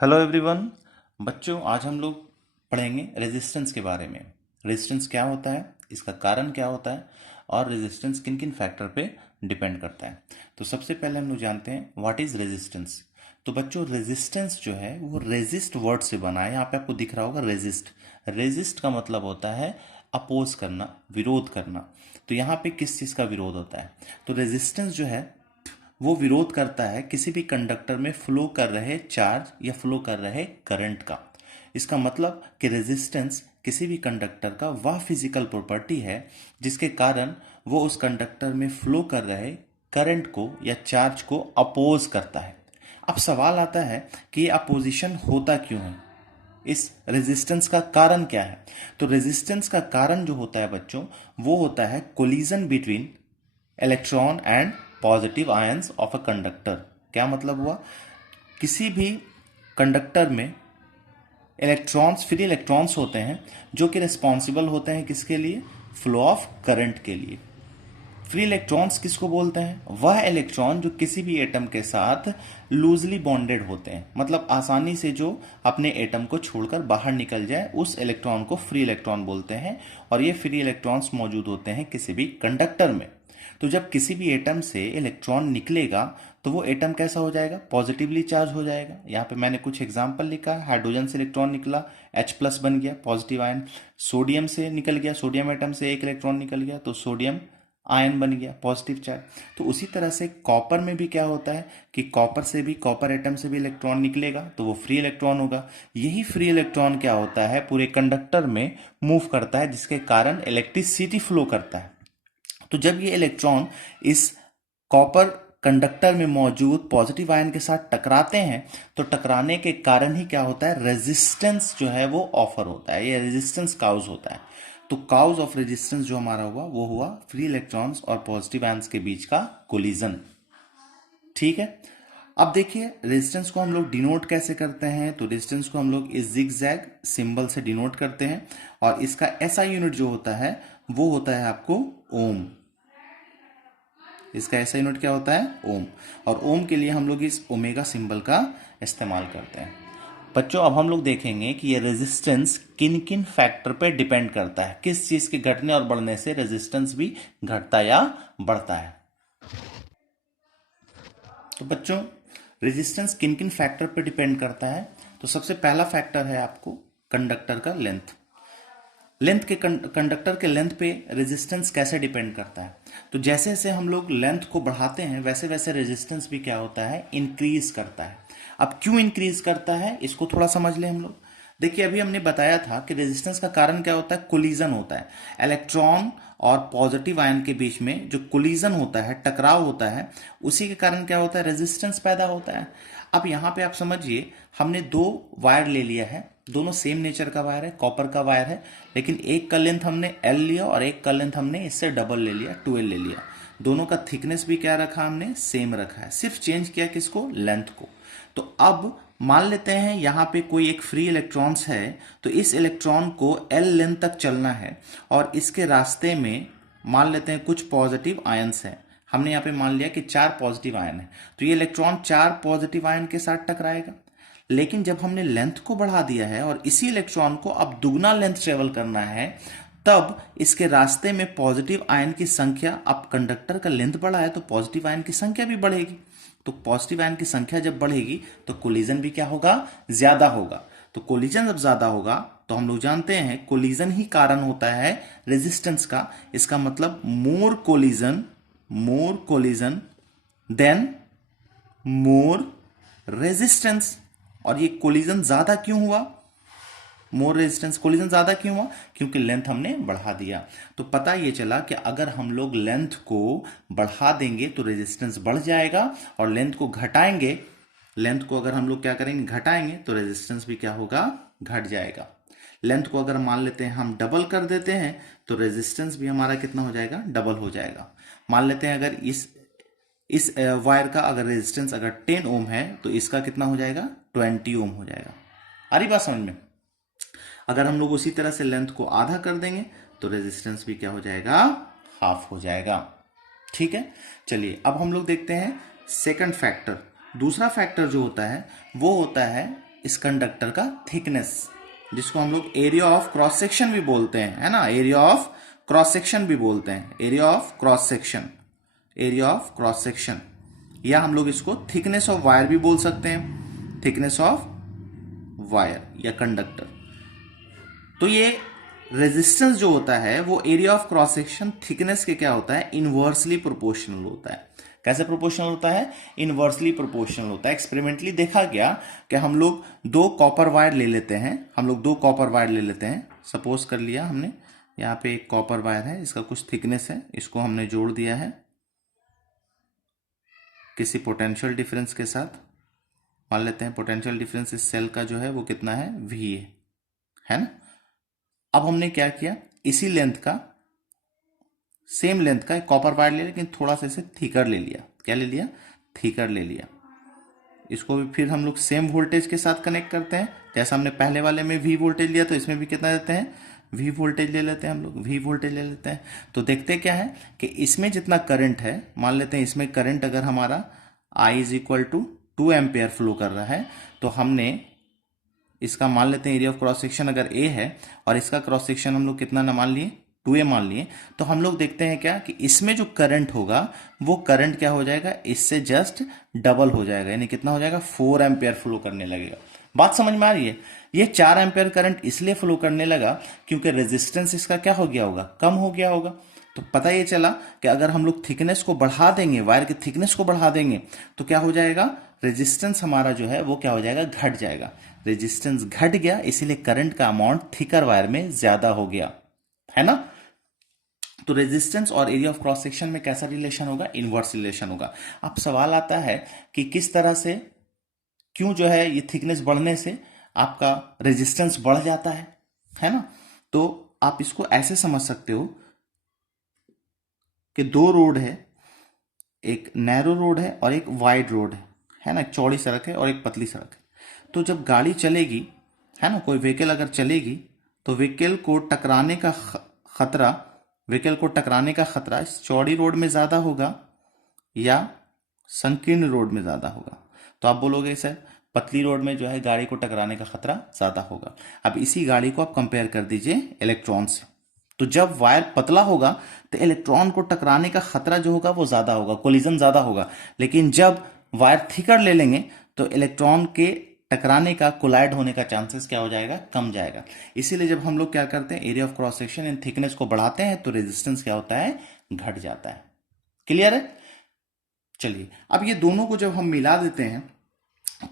Hello everyone. बच्चों, आज हम लोग पढ़ेंगे रेजिस्टेंस के बारे में। रेजिस्टेंस क्या होता है, इसका कारण क्या होता है और रेजिस्टेंस किन किन फैक्टर पे डिपेंड करता है। तो सबसे पहले हम लोग जानते हैं व्हाट इज रेजिस्टेंस। तो बच्चों, रेजिस्टेंस जो है वो रेजिस्ट वर्ड से बना है। यहाँ पे आपको दिख रहा होगा रेजिस्ट। रेजिस्ट का मतलब होता है अपोज करना, विरोध करना। तो यहाँ पे किस चीज़ का विरोध होता है? तो रेजिस्टेंस जो है वो विरोध करता है किसी भी कंडक्टर में फ्लो कर रहे चार्ज या फ्लो कर रहे करंट का। इसका मतलब कि रेजिस्टेंस किसी भी कंडक्टर का वह फिजिकल प्रॉपर्टी है जिसके कारण वो उस कंडक्टर में फ्लो कर रहे करंट को या चार्ज को अपोज करता है। अब सवाल आता है कि ये अपोजिशन होता क्यों है, इस रेजिस्टेंस का कारण क्या है? तो रेजिस्टेंस का कारण जो होता है बच्चों, वो होता है collision between electron and positive ions of a conductor. क्या मतलब हुआ? किसी भी कंडक्टर में इलेक्ट्रॉन्स, फ्री इलेक्ट्रॉन्स होते हैं जो कि रिस्पॉन्सिबल होते हैं किसके लिए? फ्लो ऑफ करंट के लिए। फ्री इलेक्ट्रॉन्स किसको बोलते हैं? वह इलेक्ट्रॉन जो किसी भी एटम के साथ लूजली बॉन्डेड होते हैं, मतलब आसानी से जो अपने एटम को छोड़कर बाहर निकल जाए, उस इलेक्ट्रॉन को फ्री इलेक्ट्रॉन बोलते हैं। और ये फ्री इलेक्ट्रॉन्स मौजूद होते हैं किसी भी कंडक्टर में। तो जब किसी भी एटम से इलेक्ट्रॉन निकलेगा तो वो एटम कैसा हो जाएगा? पॉजिटिवली चार्ज हो जाएगा। यहाँ पे मैंने कुछ एग्जांपल लिखा है। हाइड्रोजन से इलेक्ट्रॉन निकला, H+ बन गया, पॉजिटिव आयन। सोडियम से निकल गया, सोडियम एटम से एक इलेक्ट्रॉन निकल गया तो सोडियम आयन बन गया, पॉजिटिव चार्ज। तो उसी तरह से कॉपर में भी क्या होता है कि कॉपर से भी, कॉपर एटम से भी इलेक्ट्रॉन निकलेगा तो वो फ्री इलेक्ट्रॉन होगा। यही फ्री इलेक्ट्रॉन क्या होता है, पूरे कंडक्टर में मूव करता है, जिसके कारण इलेक्ट्रिसिटी फ्लो करता है। तो जब ये इलेक्ट्रॉन इस कॉपर कंडक्टर में मौजूद पॉजिटिव आयन के साथ टकराते हैं तो टकराने के कारण ही क्या होता है? रेजिस्टेंस जो है वो ऑफर होता है, ये रेजिस्टेंस काउज होता है। तो काउज ऑफ रेजिस्टेंस जो हमारा हुआ वो हुआ फ्री इलेक्ट्रॉन्स और पॉजिटिव आयंस के बीच का कोलिजन। ठीक है। अब देखिए रेजिस्टेंस को हम लोग डिनोट कैसे करते हैं। तो रेजिस्टेंस को हम लोग इस जिगजैग सिंबल से डिनोट करते हैं और इसका एसआई यूनिट जो होता है वो होता है आपको ओम। इसका ऐसा यूनिट क्या होता है? ओम। और ओम के लिए हम लोग इस ओमेगा सिंबल का इस्तेमाल करते हैं। बच्चों, अब हम लोग देखेंगे कि ये रेजिस्टेंस किन किन फैक्टर पे डिपेंड करता है, किस चीज के घटने और बढ़ने से रेजिस्टेंस भी घटता या बढ़ता है। तो बच्चों, रेजिस्टेंस किन किन फैक्टर पे डिपेंड करता है? तो सबसे पहला फैक्टर है आपको कंडक्टर का लेंथ। लेंथ के कंडक्टर के लेंथ पे रेजिस्टेंस कैसे डिपेंड करता है? तो जैसे जैसे हम लोग लेंथ को बढ़ाते हैं वैसे वैसे रेजिस्टेंस भी क्या होता है? इंक्रीज करता है। अब क्यों इंक्रीज करता है इसको थोड़ा समझ लें हम लोग। देखिए, अभी हमने बताया था कि रेजिस्टेंस का कारण क्या होता है? कोलिजन होता है। इलेक्ट्रॉन और पॉजिटिव आयन के बीच में जो कोलिजन होता है, टकराव होता है, उसी के कारण क्या होता है? रेजिस्टेंस पैदा होता है। अब यहाँ पे आप समझिए, हमने दो वायर ले लिया है, दोनों सेम नेचर का वायर है, कॉपर का वायर है, लेकिन एक का लेंथ हमने L लिया और एक का लेंथ हमने इससे डबल ले लिया, 2L ले लिया। दोनों का थिकनेस भी क्या रखा हमने? सेम रखा है, सिर्फ चेंज किया किसको? लेंथ को। तो अब मान लेते हैं यहाँ पे कोई एक फ्री इलेक्ट्रॉन्स है, तो इस इलेक्ट्रॉन को L लेंथ तक चलना है और इसके रास्ते में मान लेते हैं कुछ पॉजिटिव आयंस है। हमने यहाँ पे मान लिया कि 4 पॉजिटिव आयन है, तो ये इलेक्ट्रॉन 4 पॉजिटिव आयन के साथ टकराएगा। लेकिन जब हमने लेंथ को बढ़ा दिया है और इसी इलेक्ट्रॉन को अब दुगना लेंथ ट्रेवल करना है, तब इसके रास्ते में पॉजिटिव आयन की संख्या, अब कंडक्टर का लेंथ बढ़ा है तो पॉजिटिव आयन की संख्या भी बढ़ेगी। तो पॉजिटिव आयन की संख्या जब बढ़ेगी तो कोलिजन भी क्या होगा? ज्यादा होगा। तो कोलिजन जब ज्यादा होगा तो हम लोग जानते हैं कोलिजन ही कारण होता है रेजिस्टेंस का। इसका मतलब मोर कोलिजन देन मोर रेजिस्टेंस। और ये कोलिजन ज्यादा क्यों हुआ? मोर रेजिस्टेंस, कोलिजन ज्यादा क्यों हुआ? क्योंकि लेंथ हमने बढ़ा दिया। तो पता ये चला कि अगर हम लोग लेंथ को बढ़ा देंगे तो रेजिस्टेंस बढ़ जाएगा और लेंथ को घटाएंगे, लेंथ को अगर हम लोग क्या करेंगे? घटाएंगे तो रेजिस्टेंस भी क्या होगा? घट जाएगा। लेंथ को अगर मान लेते हैं हम डबल कर देते हैं तो रेजिस्टेंस भी हमारा कितना हो जाएगा? डबल हो जाएगा। मान लेते हैं अगर इस वायर का अगर रेजिस्टेंस अगर 10 ओम है तो इसका कितना हो जाएगा? 20 ओम हो जाएगा। आ रही बात समझ में? अगर हम लोग उसी तरह से लेंथ को आधा कर देंगे तो रेजिस्टेंस भी क्या हो जाएगा? हाफ हो जाएगा। ठीक है, चलिए अब हम लोग देखते हैं सेकंड फैक्टर। दूसरा फैक्टर जो होता है वो होता है इस कंडक्टर का थिकनेस, जिसको हम लोग एरिया ऑफ क्रॉस सेक्शन भी बोलते हैं, है ना, एरिया ऑफ क्रॉस सेक्शन भी बोलते हैं, area of cross section, area of cross section, या हम लोग इसको थिकनेस ऑफ वायर भी बोल सकते हैं, थिकनेस ऑफ वायर या कंडक्टर। तो ये रेजिस्टेंस जो होता है वो area of cross section thickness के क्या होता है, इनवर्सली प्रोपोर्शनल होता है। कैसे प्रोपोर्शनल होता है, इनवर्सली प्रोपोर्शनल होता है। एक्सपेरिमेंटली देखा गया कि हम लोग दो कॉपर वायर ले लेते हैं, हम लोग दो कॉपर वायर ले लेते हैं, सपोज कर लिया हमने यहाँ पे एक कॉपर वायर है, इसका कुछ थिकनेस है, इसको हमने जोड़ दिया है किसी पोटेंशियल डिफरेंस के साथ। मान लेते हैं पोटेंशियल डिफरेंस इस सेल का जो है वो कितना है, वी है ना। अब हमने क्या किया, इसी लेंथ का, सेम लेंथ का एक कॉपर वायर लिया, लेकिन थोड़ा सा इसे थिकर ले लिया। क्या ले लिया, थिकर ले लिया। इसको भी फिर हम लोग सेम वोल्टेज के साथ कनेक्ट करते हैं, जैसा हमने पहले वाले में वी वोल्टेज लिया, तो इसमें भी कितना देते हैं, वी वोल्टेज ले लेते हैं, हम लोग वी वोल्टेज ले लेते हैं। तो देखते क्या है कि इसमें जितना करंट है, मान लेते हैं इसमें करंट अगर हमारा I is equal to 2 ampere flow कर रहा है, तो हमने इसका मान लेते हैं एरिया ऑफ क्रॉस सेक्शन अगर ए है, और इसका क्रॉस सेक्शन हम लोग कितना ना मान लिए, 2a मान लिए, तो हम लोग देखते हैं क्या कि इसमें जो करंट होगा वो करंट क्या हो जाएगा, इससे जस्ट डबल हो जाएगा, यानी कितना हो जाएगा, 4 एम्पेयर फ्लो करने लगेगा। बात समझ में आ रही है। ये 4 एम्पेयर करंट इसलिए फ्लो करने लगा क्योंकि रेजिस्टेंस इसका क्या हो गया होगा, कम हो गया होगा। तो पता ये चला कि अगर हम लोग थिकनेस को बढ़ा देंगे, वायर की थिकनेस को बढ़ा देंगे, तो क्या हो जाएगा, रेजिस्टेंस हमारा जो है वो क्या हो जाएगा, घट जाएगा। रेजिस्टेंस घट गया, इसीलिए करंट का अमाउंट थिकर वायर में ज्यादा हो गया, है ना। तो रेजिस्टेंस और एरिया ऑफ क्रॉस सेक्शन में कैसा रिलेशन होगा, इनवर्स रिलेशन होगा। अब सवाल आता है कि किस तरह से, क्यों जो है ये थिकनेस बढ़ने से आपका रेजिस्टेंस बढ़ जाता है ना। तो आप इसको ऐसे समझ सकते हो कि दो रोड है, एक नैरो रोड है और एक वाइड रोड है ना, एक चौड़ी सड़क है और एक पतली सड़क है। तो जब गाड़ी चलेगी, है ना, कोई व्हीकल अगर चलेगी, तो व्हीकल को टकराने का खतरा, व्हीकल को टकराने का खतरा इस चौड़ी रोड में ज्यादा होगा या संकीर्ण रोड में ज्यादा होगा। तो आप बोलोगे सर पतली रोड में जो है गाड़ी को टकराने का खतरा ज्यादा होगा। अब इसी गाड़ी को आप कंपेयर कर दीजिए इलेक्ट्रॉन से। तो जब वायर पतला होगा तो इलेक्ट्रॉन को टकराने का खतरा जो होगा वो ज्यादा होगा, कोलिजन ज्यादा होगा। लेकिन जब वायर थिकर ले लेंगे तो इलेक्ट्रॉन के टकराने का, कोलाइड होने का चांसेस क्या हो जाएगा, कम जाएगा। इसीलिए जब हम लोग क्या करते हैं, area of cross section in thickness को बढ़ाते हैं तो रेजिस्टेंस क्या होता है, घट जाता है। क्लियर है। चलिए अब ये दोनों को जब हम मिला देते हैं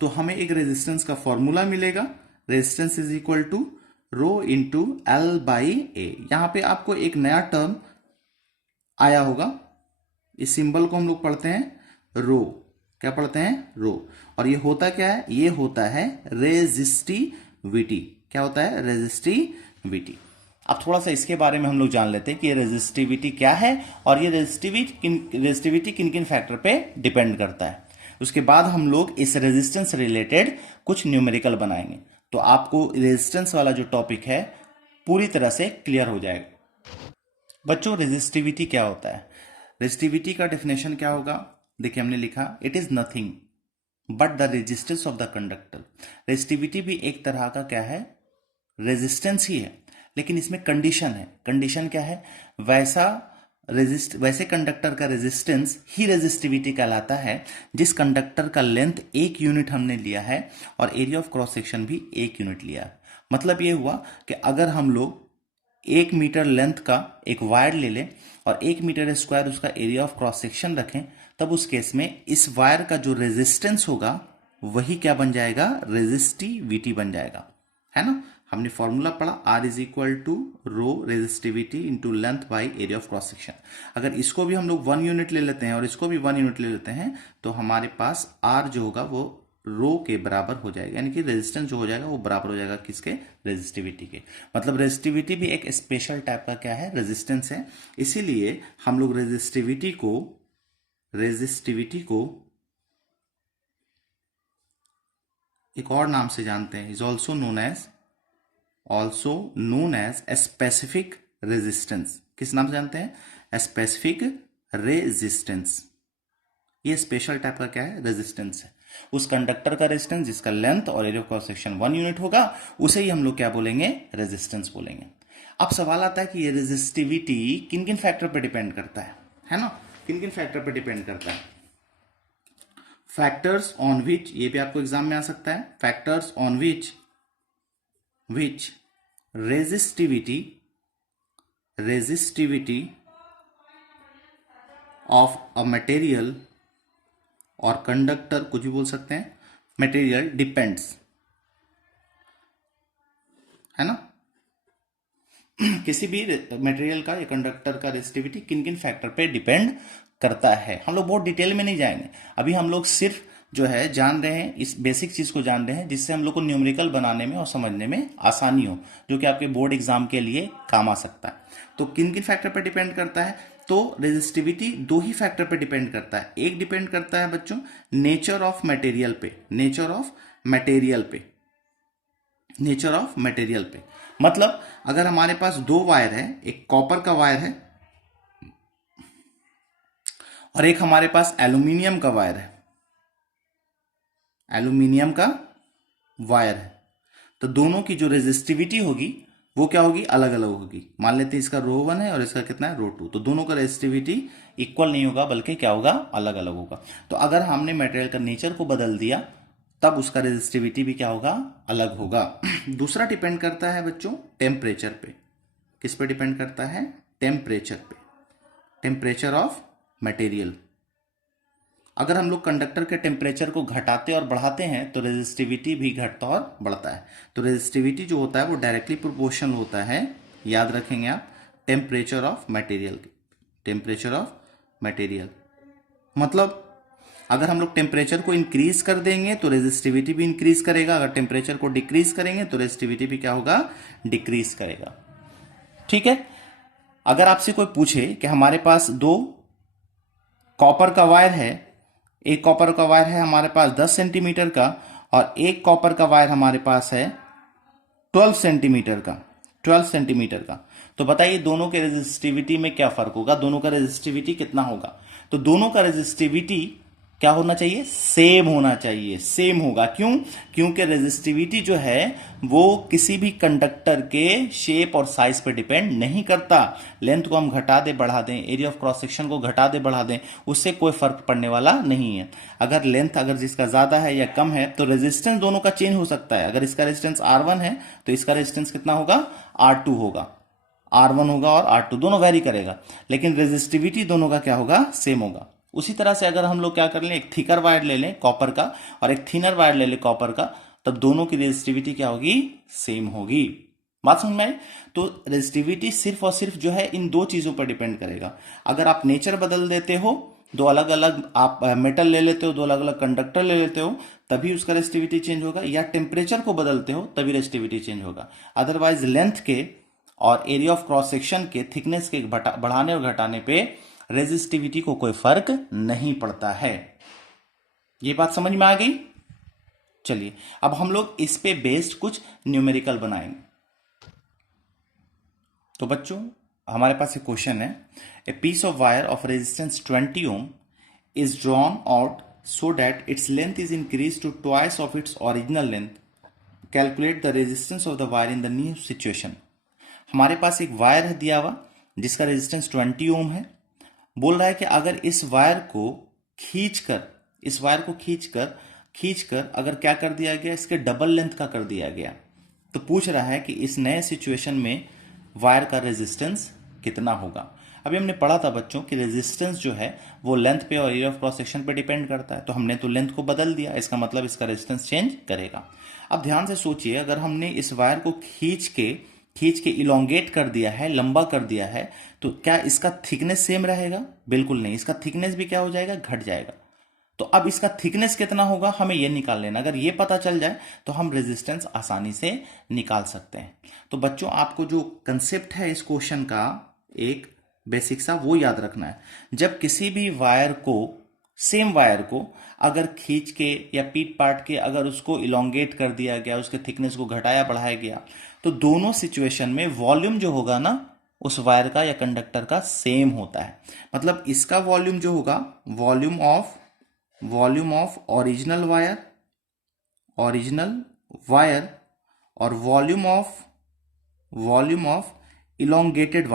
तो हमें एक रेजिस्टेंस का फॉर्मूला मिलेगा, resistance is equal to rho into L by A. यहां पे आपको एक नया टर्म आया होगा, इस सिंबल को हम लोग पढ़ते हैं रो। क्या पढ़ते हैं, रो। और ये होता क्या है, ये होता है रेजिस्टिविटी। क्या होता है, रेजिस्टिविटी। अब थोड़ा सा इसके बारे में हम लोग जान लेते हैं कि ये रेजिस्टिविटी क्या है और ये रेजिस्टिविटी किन किन फैक्टर पे डिपेंड करता है। उसके बाद हम लोग इस रेजिस्टेंस रिलेटेड कुछ न्यूमेरिकल बनाएंगे, तो आपको रेजिस्टेंस वाला जो टॉपिक है पूरी तरह से क्लियर हो जाएगा। बच्चों रेजिस्टिविटी क्या होता है, रेजिस्टिविटी का डेफिनेशन क्या होगा, देखिए हमने लिखा it is nothing but the resistance of the conductor. Resistivity भी एक तरह का क्या है, रेजिस्टेंस ही है, लेकिन इसमें कंडीशन है। कंडीशन क्या है, वैसे कंडक्टर का रेजिस्टेंस ही रेजिस्टिविटी कहलाता है जिस कंडक्टर का लेंथ 1 यूनिट हमने लिया है और एरिया ऑफ क्रॉस सेक्शन भी 1 यूनिट लिया है। मतलब ये हुआ कि अगर हम लोग 1 मीटर लेंथ का एक वायर ले लें और 1 मीटर स्क्वायर उसका एरिया ऑफ क्रॉस सेक्शन रखें, तब उस केस में इस वायर का जो रेजिस्टेंस होगा वही क्या बन जाएगा, रेजिस्टिविटी बन जाएगा, है ना। हमने फॉर्मूला पढ़ा R is equal to rho resistivity into length by area of cross section. अगर इसको भी हम लोग 1 यूनिट ले लेते हैं और इसको भी 1 यूनिट ले लेते हैं तो हमारे पास R जो होगा वो रो के बराबर हो जाएगा, यानी कि रेजिस्टेंस जो हो जाएगा वो बराबर हो जाएगा किसके, रेजिस्टिविटी के। मतलब रेजिस्टिविटी भी एक स्पेशल टाइप का क्या है, रेजिस्टेंस है। इसीलिए हम लोग रेजिस्टिविटी को एक और नाम से जानते हैं, is also known as specific resistance. किस नाम से जानते हैं, स्पेसिफिक रेजिस्टेंस। ये स्पेशल टाइप का क्या है, रेजिस्टेंस है। उस कंडक्टर का रेजिस्टेंस जिसका लेंथ और area of cross section 1 unit होगा, उसे ही हम लोग क्या बोलेंगे, रेजिस्टेंस बोलेंगे। अब सवाल आता है कि ये रेजिस्टिविटी किन किन फैक्टर पर डिपेंड करता है ना, किन किन फैक्टर पर डिपेंड करता है। फैक्टर्स ऑन विच, ये भी आपको एग्जाम में आ सकता है, factors on which resistivity of a material और कंडक्टर, कुछ भी बोल सकते हैं, मटेरियल डिपेंड्स, है ना। किसी भी मटेरियल का या कंडक्टर का रेजिस्टिविटी किन किन फैक्टर पे डिपेंड करता है। हम लोग बहुत डिटेल में नहीं जाएंगे, अभी हम लोग सिर्फ जो है जान रहे हैं, इस बेसिक चीज को जान रहे हैं जिससे हम लोग को न्यूमेरिकल बनाने में और समझने में आसानी हो, जो कि आपके बोर्ड एग्जाम के लिए काम आ सकता है। तो किन किन फैक्टर पर डिपेंड करता है, तो रेजिस्टिविटी दो ही फैक्टर पर डिपेंड करता है। एक डिपेंड करता है बच्चों नेचर ऑफ मटेरियल पे, नेचर ऑफ मटेरियल पे। मतलब अगर हमारे पास दो वायर है, एक कॉपर का वायर है और एक हमारे पास एल्यूमिनियम का वायर है, तो दोनों की जो रेजिस्टिविटी होगी वो क्या होगी, अलग अलग होगी। मान लेते हैं इसका रो 1 है और इसका कितना है, रो 2, तो दोनों का रेजिस्टिविटी इक्वल नहीं होगा, बल्कि क्या होगा, अलग अलग होगा। तो अगर हमने मटेरियल का नेचर को बदल दिया तब उसका रेजिस्टिविटी भी क्या होगा, अलग होगा। दूसरा डिपेंड करता है बच्चों टेम्परेचर पे। किस पे डिपेंड करता है, टेम्परेचर पे, टेम्परेचर ऑफ मटेरियल। अगर हम लोग कंडक्टर के टेम्परेचर को घटाते और बढ़ाते हैं तो रेजिस्टिविटी भी घटता और बढ़ता है। तो रेजिस्टिविटी जो होता है वो डायरेक्टली प्रोपोर्शनल होता है, याद रखेंगे आप, temperature of material, temperature of material. मतलब अगर हम लोग टेम्परेचर को इंक्रीज कर देंगे तो रेजिस्टिविटी भी इंक्रीज करेगा, अगर टेम्परेचर को डिक्रीज करेंगे तो रेजिस्टिविटी भी क्या होगा, डिक्रीज करेगा। ठीक है। अगर आपसे कोई पूछे कि हमारे पास दो कॉपर का वायर है, एक कॉपर का वायर है हमारे पास 10 सेंटीमीटर का और एक कॉपर का वायर हमारे पास है 12 सेंटीमीटर का, तो बताइए दोनों के रेजिस्टिविटी में क्या फर्क होगा, दोनों का रेजिस्टिविटी कितना होगा। तो दोनों का रेजिस्टिविटी क्या होना चाहिए, सेम होना चाहिए, सेम होगा। क्यों, क्योंकि रेजिस्टिविटी जो है वो किसी भी कंडक्टर के शेप और साइज पर डिपेंड नहीं करता। लेंथ को हम घटा दे बढ़ा दें, एरिया ऑफ क्रॉस सेक्शन को घटा दे बढ़ा दें, उससे कोई फर्क पड़ने वाला नहीं है। अगर लेंथ अगर जिसका ज्यादा है या कम है तो रेजिस्टेंस दोनों का चेंज हो सकता है। अगर इसका रेजिस्टेंस R1 है तो इसका रेजिस्टेंस कितना होगा, R2 होगा, R1 होगा और R2 दोनों वेरी करेगा, लेकिन रेजिस्टिविटी दोनों का क्या होगा, सेम होगा। उसी तरह से अगर हम लोग क्या कर लें, एक थिकर वायर ले लें कॉपर का और एक थिनर वायर ले लें कॉपर का, तब दोनों की रेजिस्टिविटी क्या होगी, सेम होगी। बात समझ में आई। तो रेजिस्टिविटी सिर्फ और सिर्फ जो है इन दो चीजों पर डिपेंड करेगा। अगर आप नेचर बदल देते हो, दो अलग अलग आप मेटल ले लेते हो, दो अलग अलग कंडक्टर ले लेते हो, तभी उसका रेजिस्टिविटी चेंज होगा, या टेम्परेचर को बदलते हो तभी रेजिस्टिविटी चेंज होगा। अदरवाइज लेंथ के और एरिया ऑफ क्रॉस सेक्शन के थिकनेस के बढ़ाने और घटाने पे रेजिस्टिविटी को कोई फर्क नहीं पड़ता है। ये बात समझ में आ गई। चलिए अब हम लोग इस पे बेस्ड कुछ न्यूमेरिकल बनाएंगे। तो बच्चों हमारे पास एक क्वेश्चन है, a piece of wire of resistance 20 ohm is drawn out so that its length is increase to twice of its original length, calculate the resistance of the wire in the new situation. हमारे पास एक wire है दिया हुआ जिसका resistance 20 ओम है। बोल रहा है कि अगर इस वायर को खींचकर अगर क्या कर दिया गया, इसके डबल लेंथ का कर दिया गया, तो पूछ रहा है कि इस नए सिचुएशन में वायर का रेजिस्टेंस कितना होगा। अभी हमने पढ़ा था बच्चों कि रेजिस्टेंस जो है वो लेंथ पे और एरिया ऑफ क्रॉस सेक्शन पे डिपेंड करता है। तो हमने तो लेंथ को बदल दिया, इसका मतलब इसका रेजिस्टेंस चेंज करेगा। अब ध्यान से सोचिए, अगर हमने इस वायर को खींच के इलोंगेट कर दिया है, लंबा कर दिया है, तो क्या इसका थिकनेस सेम रहेगा? बिल्कुल नहीं, इसका थिकनेस भी क्या हो जाएगा, घट जाएगा। तो अब इसका थिकनेस कितना होगा हमें यह निकाल लेना। अगर ये पता चल जाए तो हम रेजिस्टेंस आसानी से निकाल सकते हैं। तो बच्चों आपको जो कंसेप्ट है इस क्वेश्चन का एक बेसिक सा वो याद रखना है। जब किसी भी वायर को, सेम वायर को अगर खींच के या पीट पाट के अगर उसको इलोंगेट कर दिया गया, उसके थिकनेस को घटाया बढ़ाया गया, तो दोनों सिचुएशन में वॉल्यूम जो होगा ना उस वायर का या कंडक्टर का सेम होता है। मतलब इसका वॉल्यूम जो होगा, volume of volume of original wire और वॉल्यूम ऑफ इलोंगेटेड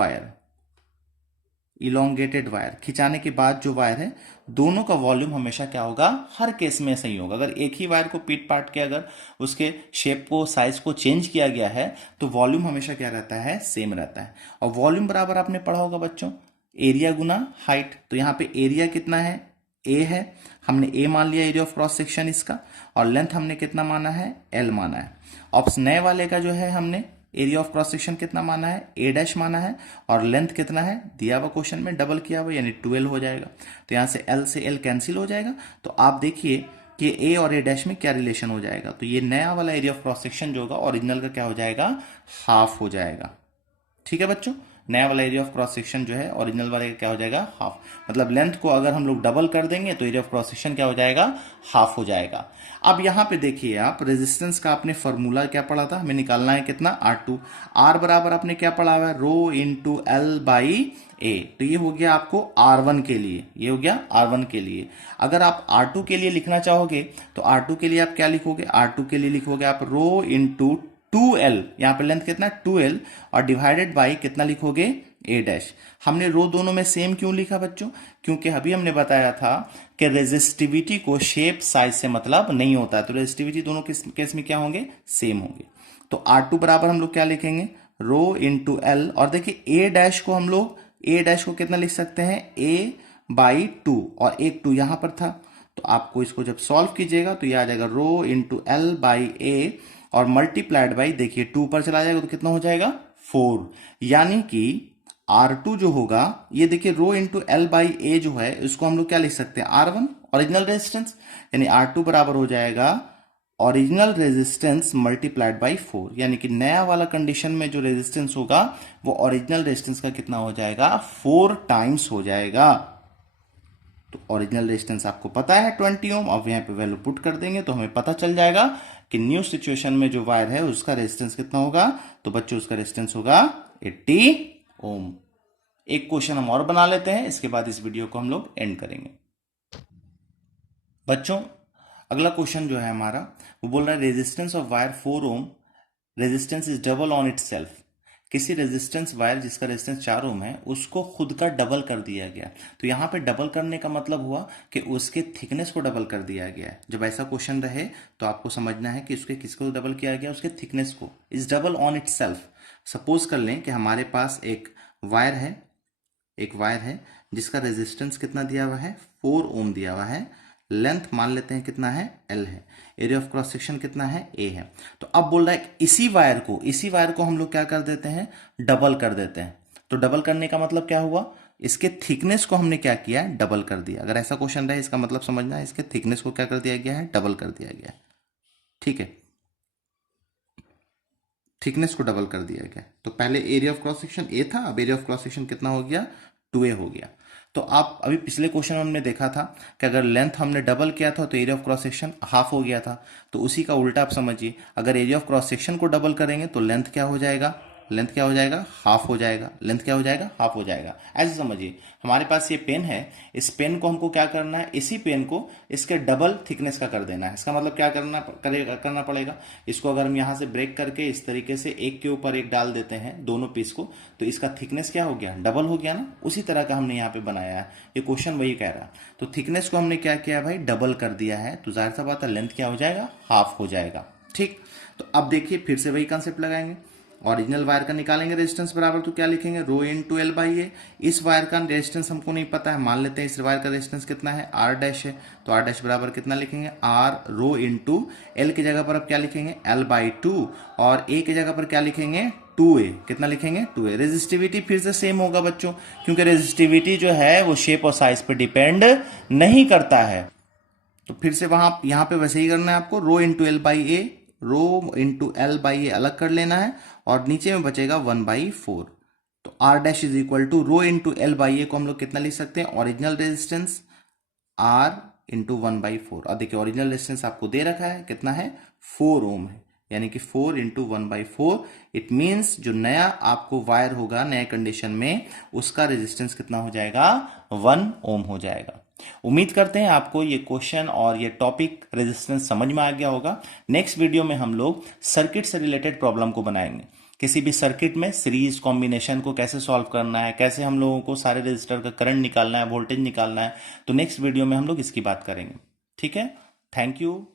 वायर खिंचाने के बाद जो वायर है, दोनों का वॉल्यूम हमेशा क्या होगा, हर केस में सही होगा। अगर एक ही वायर को पीट पाट के अगर उसके शेप को, साइज को चेंज किया गया है तो वॉल्यूम हमेशा क्या रहता है, सेम रहता है। और वॉल्यूम बराबर आपने पढ़ा होगा बच्चों, एरिया गुना हाइट। तो यहाँ पे एरिया कितना है, ए है, हमने ए मान लिया एरिया ऑफ क्रॉस सेक्शन इसका, और लेंथ हमने कितना माना है, एल माना है। ऑप्शन नए वाले का जो है हमने एरिया ऑफ क्रॉस सेक्शन कितना माना है, ए डैश माना है, और लेंथ कितना है दिया हुआ क्वेश्चन में, डबल किया हुआ यानी 12 हो जाएगा। तो यहां से एल कैंसिल हो जाएगा। तो आप देखिए कि ए और ए डैश में क्या रिलेशन हो जाएगा। तो ये नया वाला एरिया ऑफ क्रॉस सेक्शन जो होगा ओरिजिनल का क्या हो जाएगा, हाफ हो जाएगा। ठीक है बच्चों, नया वाला एरिया ऑफ क्रॉस सेक्शन जो है ओरिजिनल वाले का क्या हो जाएगा, हाफ। मतलब लेंथ को अगर हम लोग डबल कर देंगे तो एरिया ऑफ क्रॉस सेक्शन क्या हो जाएगा, हाफ हो जाएगा। अब यहां पे देखिए आप, रेजिस्टेंस का आपने फॉर्मूला क्या पढ़ा था, हमें निकालना है कितना, R2। R बराबर आपने क्या पढ़ा हुआ है, रो इंटू एल बाई ए। तो ये हो गया आपको R1 के लिए, ये हो गया R1 के लिए। अगर आप R2 के लिए लिखना चाहोगे तो R2 के लिए आप क्या लिखोगे, R2 के लिए लिखोगे आप रो इंटू 2L, यहां पर लेंथ कितना 2L, और डिवाइडेड बाई कितना लिखोगे, ए डैश। हमने रो दोनों में सेम क्यों लिखा बच्चों, क्योंकि अभी हमने बताया था कि रेजिस्टिविटी को शेप साइज से मतलब नहीं होता है। तो रेजिस्टिविटी दोनों केस में क्या होंगे, सेम होंगे। तो R2 बराबर हम लोग क्या लिखेंगे, रो इंटू एल, और देखिए ए डैश को हम लोग, ए डैश को कितना लिख सकते हैं, ए बाई 2, और एक 2 यहां पर था। तो आपको इसको जब सॉल्व कीजिएगा तो यह आ जाएगा रो इंटू एल बाई ए, और मल्टीप्लाइड बाई, देखिए 2 पर चला जाएगा तो कितना हो जाएगा, 4। यानी कि R2 जो होगा, ये देखिए रो इंटू एल बाई ए जो है, इसको हम लोग क्या लिख सकते हैं, R1 ओरिजिनल रेजिस्टेंस, यानी R2 बराबर हो जाएगा ओरिजिनल रेजिस्टेंस मल्टीप्लाइड बाई 4। यानी कि नया वाला कंडीशन में जो रेजिस्टेंस होगा वो ओरिजिनल रेजिस्टेंस का कितना हो जाएगा, 4 टाइम्स हो जाएगा। तो ओरिजिनल रेजिस्टेंस आपको पता है 20 ओम, अब यहां पे वैल्यू पुट कर देंगे तो हमें पता चल जाएगा कि न्यू सिचुएशन में जो वायर है उसका रेजिस्टेंस कितना होगा। तो बच्चों उसका रेजिस्टेंस होगा 80 ओम। एक क्वेश्चन हम और बना लेते हैं, इसके बाद इस वीडियो को हम लोग एंड करेंगे। बच्चों अगला क्वेश्चन जो है हमारा, वो बोल रहा है resistance of wire 4 ohm, resistance is double on itself. किसी रेजिस्टेंस वायर जिसका रेजिस्टेंस 4 ओम है उसको खुद का डबल कर दिया गया। तो यहां पे डबल करने का मतलब हुआ कि उसके थिकनेस को डबल कर दिया गया है। जब ऐसा क्वेश्चन रहे तो आपको समझना है कि उसके किसको डबल किया गया, उसके थिकनेस को। Is double on it self. Suppose कर लें कि हमारे पास एक वायर है जिसका रेजिस्टेंस कितना दिया हुआ है, 4 ओम दिया हुआ है। लेंथ मान लेते हैं कितना है, L है। एरिया ऑफ क्रॉस सेक्शन कितना है, A है। तो अब बोल रहा है इसी वायर को हम लोग क्या कर देते हैं, डबल कर देते हैं। तो डबल करने का मतलब क्या हुआ, इसके थिकनेस को हमने क्या किया, डबल कर दिया। अगर ऐसा क्वेश्चन रहे इसका मतलब समझना है, इसके थिकनेस को क्या कर दिया गया है, डबल कर दिया गया है। ठीक है, थिकनेस को डबल कर दिया गया। तो पहले area of cross section A था, अब एरिया ऑफ क्रॉस सेक्शन कितना हो गया, 2A हो गया। तो आप अभी पिछले क्वेश्चन में हमने देखा था कि अगर लेंथ हमने डबल किया था तो area of cross section half हो गया था। तो उसी का उल्टा आप समझिए, अगर एरिया ऑफ क्रॉस सेक्शन को डबल करेंगे तो लेंथ क्या हो जाएगा, हाफ हो जाएगा। लेंथ क्या हो जाएगा, हाफ हो जाएगा। ऐसे समझिए, हमारे पास ये पेन है, इस पेन को हमको क्या करना है, इसी पेन को इसके डबल थिकनेस का कर देना है। इसका मतलब क्या करना पड़ेगा, इसको अगर हम यहाँ से ब्रेक करके इस तरीके से एक के ऊपर एक डाल देते हैं दोनों पीस को, तो इसका थिकनेस क्या हो गया, डबल हो गया ना। उसी तरह का हमने यहाँ पे बनाया है, ये क्वेश्चन वही कह रहा है। तो थिकनेस को हमने क्या किया भाई, डबल कर दिया है। तो जाहिर सा बात है लेंथ क्या हो जाएगा, हाफ हो जाएगा। ठीक, तो अब देखिए फिर से वही कंसेप्ट लगाएंगे। ओरिजिनल वायर का निकालेंगे रेजिस्टेंस बराबर, तो क्या लिखेंगे, रो इंटू एल बाई ए। इस वायर का रेजिस्टेंस हमको नहीं पता है, मान लेते हैं इस वायर का रेजिस्टेंस कितना है, आर डैश है। तो आर डैश बराबर कितना लिखेंगे, आर रो इंटू एल की जगह पर अब क्या लिखेंगे, एल बाई 2, और ए की जगह पर क्या लिखेंगे, 2A। कितना लिखेंगे, 2A। रेजिस्टिविटी फिर से सेम होगा बच्चों, क्योंकि रेजिस्टिविटी जो है वो शेप और साइज पर डिपेंड नहीं करता है। तो फिर से वहां यहां पे वैसे ही करना है आपको, rho into L by A, rho into L by A अलग कर लेना है, और नीचे में बचेगा 1/4। तो R dash is equal to rho into L by A को हम लोग कितना लिख सकते हैं, ओरिजिनल रेजिस्टेंस आर इंटू 1/4। अब देखिए ओरिजिनल रेजिस्टेंस आपको दे रखा है कितना है, 4 ओम है, यानी कि 4 इंटू 1/4। इट मीन्स जो नया आपको वायर होगा नए कंडीशन में, उसका रेजिस्टेंस कितना हो जाएगा, 1 ओम हो जाएगा। उम्मीद करते हैं आपको ये क्वेश्चन और ये टॉपिक रेजिस्टेंस समझ में आ गया होगा। नेक्स्ट वीडियो में हम लोग सर्किट से रिलेटेड प्रॉब्लम को बनाएंगे। किसी भी सर्किट में सीरीज कॉम्बिनेशन को कैसे सॉल्व करना है, कैसे हम लोगों को सारे रजिस्टर का करंट निकालना है, वोल्टेज निकालना है, तो नेक्स्ट वीडियो में हम लोग इसकी बात करेंगे। ठीक है, थैंक यू।